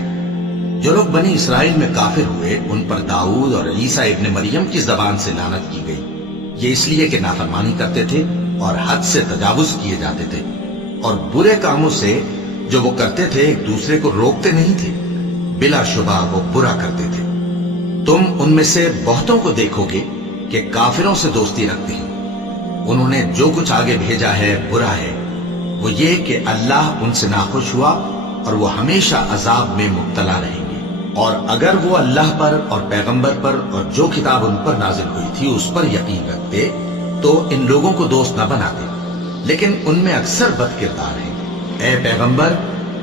جو لوگ بنی اسرائیل میں کافر ہوئے ان پر داؤد اور عیسیٰ ابن مریم کی زبان سے لعنت کی گئی، یہ اس لیے کہ نافرمانی کرتے تھے اور حد سے تجاوز کیے جاتے تھے اور برے کاموں سے جو وہ کرتے تھے ایک دوسرے کو روکتے نہیں تھے، بلا شبہ وہ برا کرتے تھے۔ تم ان میں سے بہتوں کو دیکھو گے کہ کافروں سے دوستی رکھتے ہیں، انہوں نے جو کچھ آگے بھیجا ہے برا ہے، وہ یہ کہ اللہ ان سے ناخوش ہوا اور وہ ہمیشہ عذاب میں مبتلا رہیں گے۔ اور اگر وہ اللہ پر اور پیغمبر پر اور جو کتاب ان پر نازل ہوئی تھی اس پر یقین رکھتے تو ان لوگوں کو دوست نہ بناتے، لیکن ان میں اکثر بد کردار ہیں۔ اے پیغمبر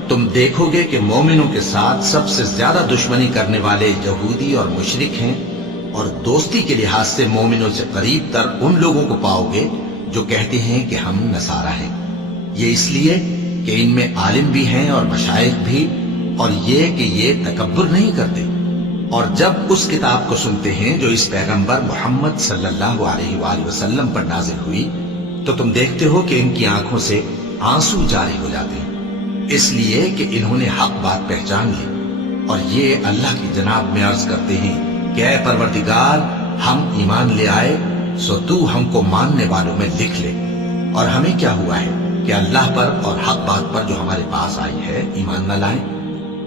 تم دیکھو گے کہ مومنوں کے ساتھ سب سے زیادہ دشمنی کرنے والے یہودی اور مشرک ہیں، اور دوستی کے لحاظ سے مومنوں سے قریب تر ان لوگوں کو پاؤ گے جو کہتے ہیں کہ ہم نصارہ ہیں، یہ اس لیے کہ ان میں عالم بھی ہیں اور مشائخ بھی، اور یہ کہ یہ تکبر نہیں کرتے۔ اور جب اس کتاب کو سنتے ہیں جو اس پیغمبر محمد صلی اللہ علیہ وآلہ وسلم پر نازل ہوئی تو تم دیکھتے ہو کہ ان کی آنکھوں سے آنسو جاری ہو جاتے ہیں، اس لیے کہ انہوں نے حق بات پہچان لی، اور یہ اللہ کی جناب میں عرض کرتے ہیں کہ اے پروردگار ہم ایمان لے آئے سو تو ہم کو ماننے والوں میں لکھ لے۔ اور ہمیں کیا ہوا ہے کہ اللہ پر اور حق بات پر جو ہمارے پاس آئی ہے ایمان نہ لائیں،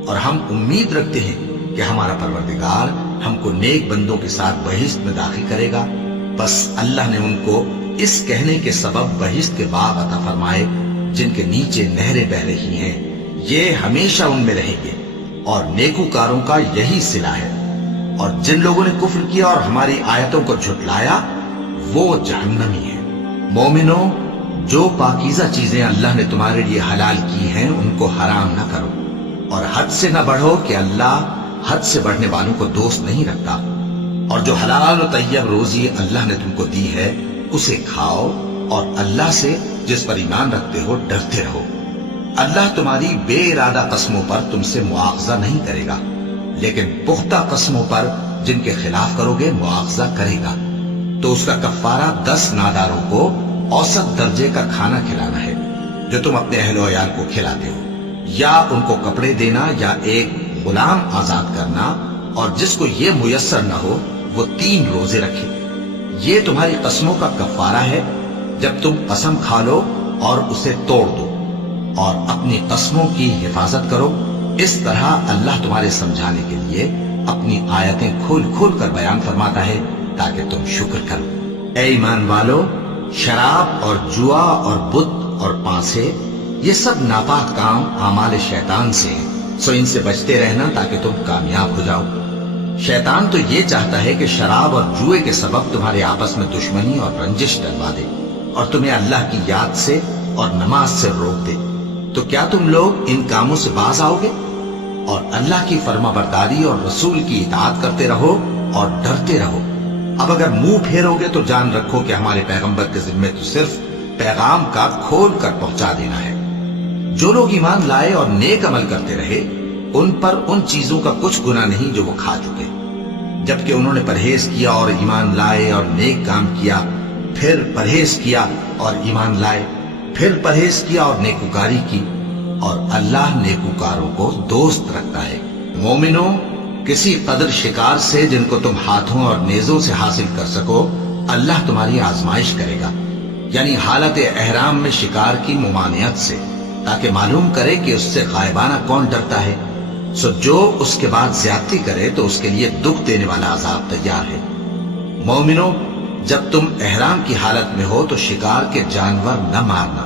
اور ہم امید رکھتے ہیں کہ ہمارا پروردگار ہم کو نیک بندوں کے ساتھ بہشت میں داخل کرے گا۔ بس اللہ نے ان کو اس کہنے کے سبب بہشت کے باغ عطا فرمائے جن کے نیچے نہریں بہ رہی ہیں، یہ ہمیشہ ان میں رہیں گے، اور نیکوکاروں کا یہی صلہ ہے۔ اور جن لوگوں نے کفر کیا اور ہماری آیتوں کو جھٹلایا وہ جہنمی ہیں۔ مومنوں جو پاکیزہ چیزیں اللہ نے تمہارے لیے حلال کی ہیں ان کو حرام نہ کرو، اور حد سے نہ بڑھو کہ اللہ حد سے بڑھنے والوں کو دوست نہیں رکھتا، اور جو حلال و طیب روزی اللہ نے تم کو دی ہے اسے کھاؤ، اور اللہ سے جس پر ایمان رکھتے ہو ڈرتے رہو۔ اللہ تمہاری بے ارادہ قسموں پر تم سے مواخذہ نہیں کرے گا، لیکن پختہ قسموں پر جن کے خلاف کرو گے مواخذہ کرے گا۔ تو اس کا کفارہ 10 ناداروں کو اوسط درجے کا کھانا کھلانا ہے جو تم اپنے اہل و عیال کو کھلاتے ہو، یا ان کو کپڑے دینا یا ایک غلام آزاد کرنا، اور جس کو یہ میسر نہ ہو وہ 3 روزے رکھے۔ یہ تمہاری قسموں کا کفارہ ہے جب تم قسم کھا لو اور اسے توڑ دو، اور اپنی قسموں کی حفاظت کرو۔ اس طرح اللہ تمہارے سمجھانے کے لیے اپنی آیتیں کھول کھول کر بیان فرماتا ہے تاکہ تم شکر کرو۔ اے ایمان والو، شراب اور جوا اور بت اور پانسے یہ سب ناپاک کام اعمال شیطان سے ہیں، سو ان سے بچتے رہنا تاکہ تم کامیاب ہو جاؤ۔ شیطان تو یہ چاہتا ہے کہ شراب اور جوئے کے سبب تمہارے آپس میں دشمنی اور رنجش ڈلوا دے اور تمہیں اللہ کی یاد سے اور نماز سے روک دے۔ تو کیا تم لوگ ان کاموں سے باز آؤ گے؟ اور اللہ کی فرما برداری اور رسول کی اطاعت کرتے رہو اور ڈرتے رہو۔ اب اگر منہ پھیرو گے تو جان رکھو کہ ہمارے پیغمبر کے ذمے تو صرف پیغام کا کھول کر پہنچا دینا ہے۔ جو لوگ ایمان لائے اور نیک عمل کرتے رہے ان پر ان چیزوں کا کچھ گناہ نہیں جو وہ کھا چکے، جبکہ انہوں نے پرہیز کیا اور ایمان لائے اور نیک کام کیا، پھر پرہیز کیا اور ایمان لائے، پھر پرہیز کیا اور نیکوکاری کی، اور اللہ نیکوکاروں کو دوست رکھتا ہے۔ مومنوں، کسی قدر شکار سے جن کو تم ہاتھوں اور نیزوں سے حاصل کر سکو اللہ تمہاری آزمائش کرے گا، یعنی حالت احرام میں شکار کی ممانعت سے، تاکہ معلوم کرے کہ اس سے غائبانہ کون ڈرتا ہے۔ سو جو اس کے بعد زیادتی کرے تو اس کے لیے دکھ دینے والا عذاب تیار ہے۔ مومنوں، جب تم احرام کی حالت میں ہو تو شکار کے جانور نہ مارنا،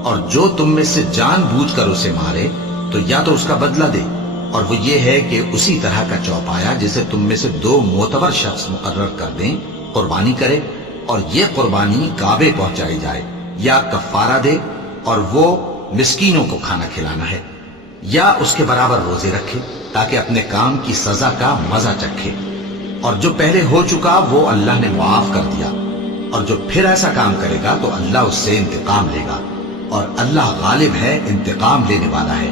اور جو تم میں سے جان بوجھ کر اسے مارے تو یا تو اس کا بدلہ دے، اور وہ یہ ہے کہ اسی طرح کا چوپایا جسے تم میں سے 2 معتبر شخص مقرر کر دیں قربانی کرے، اور یہ قربانی کعبے پہنچائی جائے، یا کفارہ دے اور وہ مسکینوں کو کھانا کھلانا ہے، یا اس کے برابر روزے رکھے تاکہ اپنے کام کی سزا کا مزہ چکھے، اور جو پہلے ہو چکا وہ اللہ نے معاف کر دیا، اور جو پھر ایسا کام کرے گا تو اللہ اس سے انتقام لے گا، اور اللہ غالب ہے، انتقام لینے والا ہے۔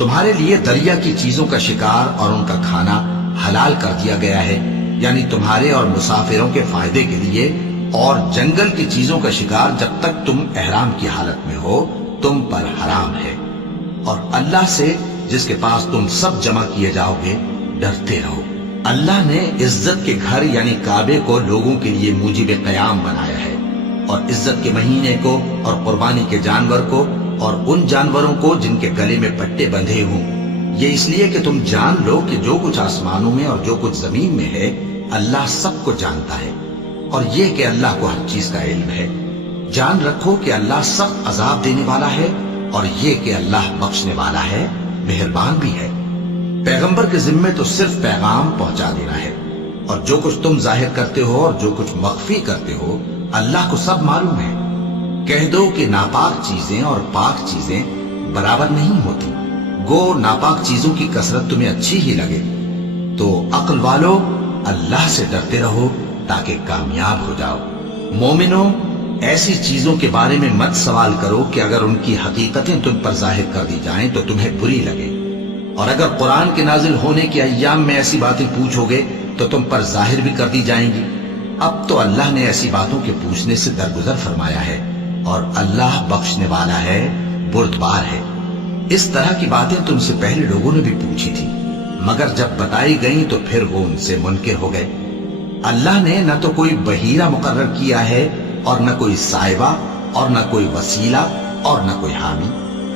تمہارے لیے دریا کی چیزوں کا شکار اور ان کا کھانا حلال کر دیا گیا ہے، یعنی تمہارے اور مسافروں کے فائدے کے لیے، اور جنگل کی چیزوں کا شکار جب تک تم احرام کی حالت میں ہو تم پر حرام ہے۔ اور اللہ سے جس کے پاس تم سب جمع کیے جاؤ گے ڈرتے رہو۔ اللہ نے عزت کے گھر یعنی کعبے کو لوگوں کے لیے موجب قیام بنایا ہے، اور عزت کے مہینے کو اور قربانی کے جانور کو اور ان جانوروں کو جن کے گلے میں پٹے بندھے ہوں، یہ اس لیے کہ تم جان لو کہ جو کچھ آسمانوں میں اور جو کچھ زمین میں ہے اللہ سب کو جانتا ہے، اور یہ کہ اللہ کو ہر چیز کا علم ہے۔ جان رکھو کہ اللہ سخت عذاب دینے والا ہے، اور یہ کہ اللہ بخشنے والا ہے، مہربان بھی ہے۔ پیغمبر کے ذمے تو صرف پیغام پہنچا دینا ہے، اور جو کچھ تم ظاہر کرتے ہو اور جو کچھ مخفی کرتے ہو اللہ کو سب معلوم ہے۔ کہہ دو کہ ناپاک چیزیں اور پاک چیزیں برابر نہیں ہوتی، گو ناپاک چیزوں کی کثرت تمہیں اچھی ہی لگے، تو عقل والو اللہ سے ڈرتے رہو تاکہ کامیاب ہو جاؤ۔ مومنو، ایسی چیزوں کے بارے میں مت سوال کرو کہ اگر ان کی حقیقتیں تم پر ظاہر کر دی جائیں تو تمہیں بری لگے، اور اگر قرآن کے نازل ہونے کے ایام میں ایسی باتیں پوچھو گے تو تم پر ظاہر بھی کر دی جائیں گی۔ اب تو اللہ نے ایسی باتوں کے پوچھنے سے درگزر فرمایا ہے، اور اللہ بخشنے والا ہے، بردبار ہے۔ اس طرح کی باتیں تم سے پہلے لوگوں نے بھی پوچھی تھی، مگر جب بتائی گئیں تو پھر وہ ان سے منکر ہو گئے۔ اللہ نے نہ تو کوئی بحیرہ مقرر کیا ہے اور نہ کوئی صاحبہ اور نہ کوئی وسیلہ اور نہ کوئی حامی،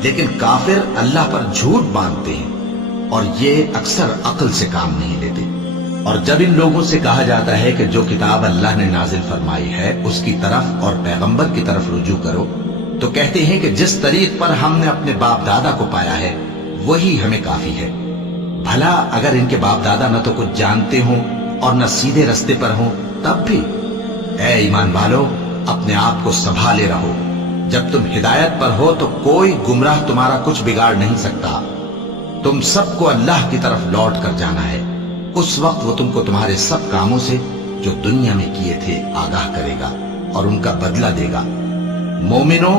لیکن کافر اللہ پر جھوٹ باندھتے ہیں اور یہ اکثر عقل سے کام نہیں لیتے۔ اور جب ان لوگوں سے کہا جاتا ہے کہ جو کتاب اللہ نے نازل فرمائی ہے اس کی طرف اور پیغمبر کی طرف رجوع کرو، تو کہتے ہیں کہ جس طریق پر ہم نے اپنے باپ دادا کو پایا ہے وہی ہمیں کافی ہے۔ بھلا اگر ان کے باپ دادا نہ تو کچھ جانتے ہوں اور نہ سیدھے رستے پر ہوں تب بھی؟ اے ایمان والو، اپنے آپ کو سنبھالے رہو، جب تم ہدایت پر ہو تو کوئی گمراہ تمہارا کچھ بگاڑ نہیں سکتا۔ تم سب کو اللہ کی طرف لوٹ کر جانا ہے، اس وقت وہ تم کو تمہارے سب کاموں سے جو دنیا میں کیے تھے آگاہ کرے گا اور ان کا بدلہ دے گا۔ مومنو،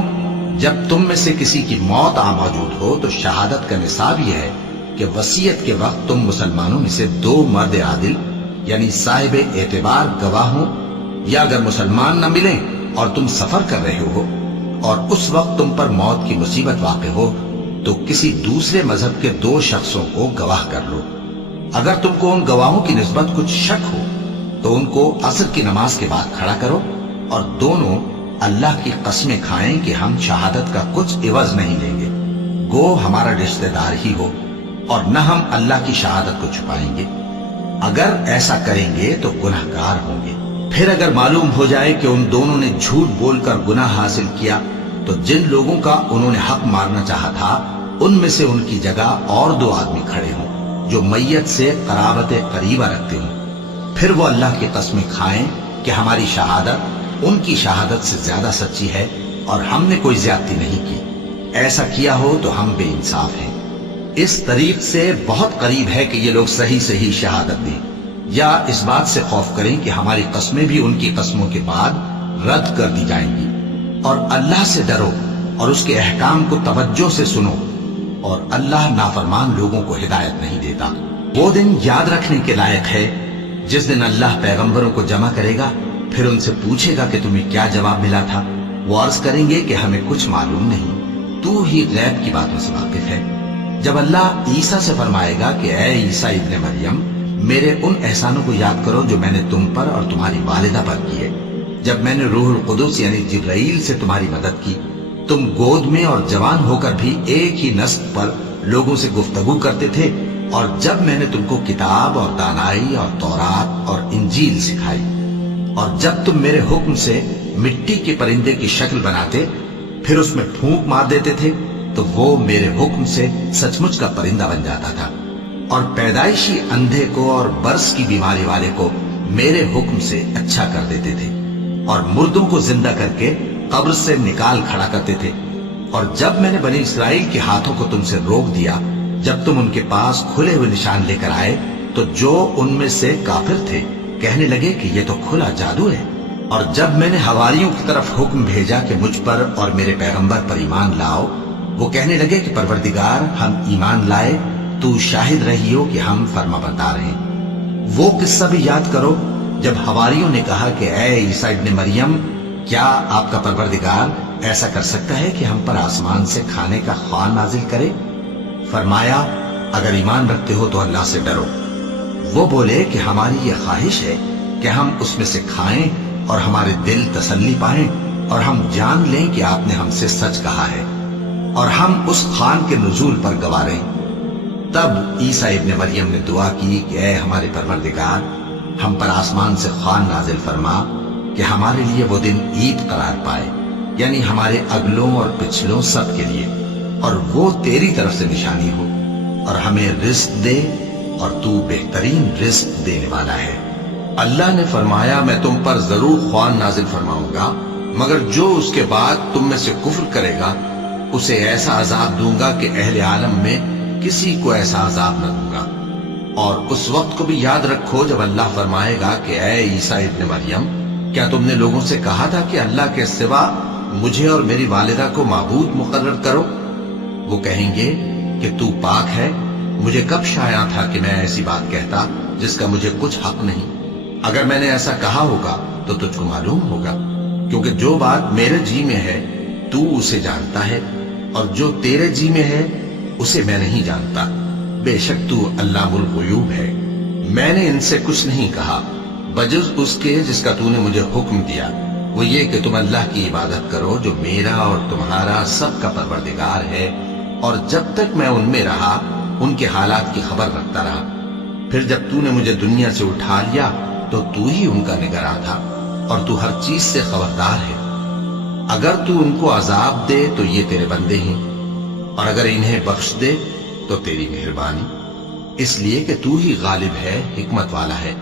جب تم میں سے کسی کی موت آ موجود ہو تو شہادت کا نصاب یہ ہے کہ وصیت کے وقت تم مسلمانوں میں سے 2 مرد عادل یعنی صاحب اعتبار گواہ ہوں، یا اگر مسلمان نہ ملیں اور تم سفر کر رہے ہو اور اس وقت تم پر موت کی مصیبت واقع ہو تو کسی دوسرے مذہب کے 2 شخصوں کو گواہ کر لو۔ اگر تم کو ان گواہوں کی نسبت کچھ شک ہو تو ان کو عصر کی نماز کے بعد کھڑا کرو، اور دونوں اللہ کی قسمیں کھائیں کہ ہم شہادت کا کچھ عوض نہیں لیں گے، گو ہمارا رشتہ دار ہی ہو، اور نہ ہم اللہ کی شہادت کو چھپائیں گے۔ اگر ایسا کریں گے تو گناہگار ہوں گے۔ پھر اگر معلوم ہو جائے کہ ان دونوں نے جھوٹ بول کر گناہ حاصل کیا تو جن لوگوں کا انہوں نے حق مارنا چاہا تھا ان میں سے ان کی جگہ اور 2 آدمی کھڑے ہوں جو میت سے قرابت قریبہ رکھتے ہوں، پھر وہ اللہ کی قسمیں کھائیں کہ ہماری شہادت ان کی شہادت سے زیادہ سچی ہے اور ہم نے کوئی زیادتی نہیں کی۔ ایسا کیا ہو تو ہم بے انصاف ہیں۔ اس طریق سے بہت قریب ہے کہ یہ لوگ صحیح شہادت دیں، یا اس بات سے خوف کریں کہ ہماری قسمیں بھی ان کی قسموں کے بعد رد کر دی جائیں گی۔ اور اللہ سے ڈرو اور اس کے احکام کو توجہ سے سنو، اور اللہ نافرمان لوگوں کو ہدایت نہیں دیتا۔ وہ دن یاد رکھنے کے لائق ہے جس دن اللہ پیغمبروں کو جمع کرے گا، پھر ان سے پوچھے گا کہ تمہیں کیا جواب ملا تھا۔ وہ عرض کریں گے کہ ہمیں کچھ معلوم نہیں، تو ہی غیب کی باتوں سے واقف ہے۔ جب اللہ عیسیٰ سے فرمائے گا کہ اے عیسیٰ ابن مریم، میرے ان احسانوں کو یاد کرو جو میں نے تم پر اور تمہاری والدہ پر کیے، جب میں نے روح القدس یعنی جبرائیل سے تمہاری مدد کی، تم گود میں اور جوان ہو کر بھی ایک ہی نسق پر لوگوں سے گفتگو کرتے تھے، اور جب میں نے تم کو کتاب اور دانائی اور تورات اور انجیل سکھائی، اور جب تم میرے حکم سے مٹی کے پرندے کی شکل بناتے پھر اس میں پھونک مار دیتے تھے تو وہ میرے حکم سے سچ مچ کا پرندہ بن جاتا تھا، اور پیدائشی اندھے کو اور برس کی بیماری والے کو میرے حکم سے اچھا کر دیتے تھے، اور مردوں کو زندہ کر کے قبر سے نکال کھڑا کرتے تھے۔ اور جب میں نے بنی اسرائیل کے ہاتھوں کو تم سے روک دیا جب تم ان کے پاس کھلے ہوئے نشان لے کر آئے تو جو ان میں سے کافر تھے کہنے لگے کہ یہ تو کھلا جادو ہے۔ اور جب میں نے حواریوں کی طرف حکم بھیجا کہ مجھ پر اور میرے پیغمبر پر ایمان لاؤ وہ کہنے لگے کہ پروردگار ہم ایمان لائے، تو شاہد رہی ہو کہ ہم فرما بردار ہیں۔ وہ قصہ بھی یاد کرو جب حواریوں نے کہا کہ اے عیسیٰ ابن مریم، کیا آپ کا پروردگار ایسا کر سکتا ہے کہ ہم پر آسمان سے کھانے کا خوان نازل کرے؟ فرمایا اگر ایمان رکھتے ہو تو اللہ سے ڈرو۔ وہ بولے کہ ہماری یہ خواہش ہے کہ ہم اس میں سے کھائیں اور ہمارے دل تسلی پائیں اور ہم جان لیں کہ آپ نے ہم سے سچ کہا ہے اور ہم اس خوان کے نزول پر گواہ رہیں۔ تب عیسیٰ ابن مریم نے دعا کی کہ اے ہمارے پروردگار، ہم پر آسمان سے خوان نازل فرما کہ ہمارے لیے وہ دن عید قرار پائے، یعنی ہمارے اگلوں اور پچھلوں سب کے لیے، اور وہ تیری طرف سے نشانی ہو، اور ہمیں رزق دے اور تو بہترین رزق دینے والا ہے۔ اللہ نے فرمایا میں تم پر ضرور خوان نازل فرماؤں گا، مگر جو اس کے بعد تم میں سے کفر کرے گا اسے ایسا عذاب دوں گا کہ اہل عالم میں کسی کو ایسا عذاب نہ دوں گا۔ اور اس وقت کو بھی یاد رکھو جب اللہ فرمائے گا کہ اے عیسیٰ ابن مریم، کیا تم نے لوگوں سے کہا تھا کہ اللہ کے سوا مجھے اور میری والدہ کو معبود مقرر کرو؟ وہ کہیں گے کہ تو پاک ہے، مجھے کب شایع تھا کہ میں ایسی بات کہتا جس کا مجھے کچھ حق نہیں۔ اگر میں نے ایسا کہا ہوگا تو تجھ کو معلوم ہوگا، کیونکہ جو بات میرے جی میں ہے تو اسے جانتا ہے، اور جو تیرے جی میں ہے اسے میں نہیں جانتا۔ بے شک تو علام الغیوب ہے۔ میں نے ان سے کچھ نہیں کہا بجز اس کے جس کا تو نے مجھے حکم دیا، وہ یہ کہ تم اللہ کی عبادت کرو جو میرا اور تمہارا سب کا پروردگار ہے، اور جب تک میں ان میں رہا ان کے حالات کی خبر رکھتا رہا۔ پھر جب تو نے مجھے دنیا سے اٹھا لیا تو تو ہی ان کا نگراں تھا، اور تو ہر چیز سے خبردار ہے۔ اگر تو ان کو عذاب دے تو یہ تیرے بندے ہیں، اور اگر انہیں بخش دے تو تیری مہربانی، اس لیے کہ تو ہی غالب ہے، حکمت والا ہے۔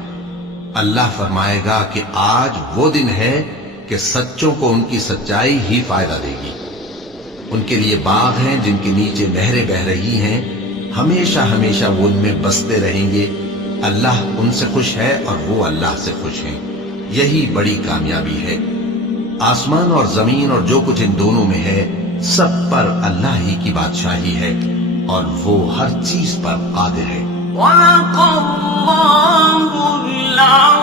اللہ فرمائے گا کہ آج وہ دن ہے کہ سچوں کو ان کی سچائی ہی فائدہ دے گی۔ ان کے لیے باغ ہیں جن کے نیچے نہریں بہہ رہی ہیں، ہمیشہ ہمیشہ وہ ان میں بستے رہیں گے۔ اللہ ان سے خوش ہے اور وہ اللہ سے خوش ہیں، یہی بڑی کامیابی ہے۔ آسمان اور زمین اور جو کچھ ان دونوں میں ہے سب پر اللہ ہی کی بادشاہی ہے، اور وہ ہر چیز پر قادر ہے۔ وَلَقَ اللَّهُ الْعَظِيمُ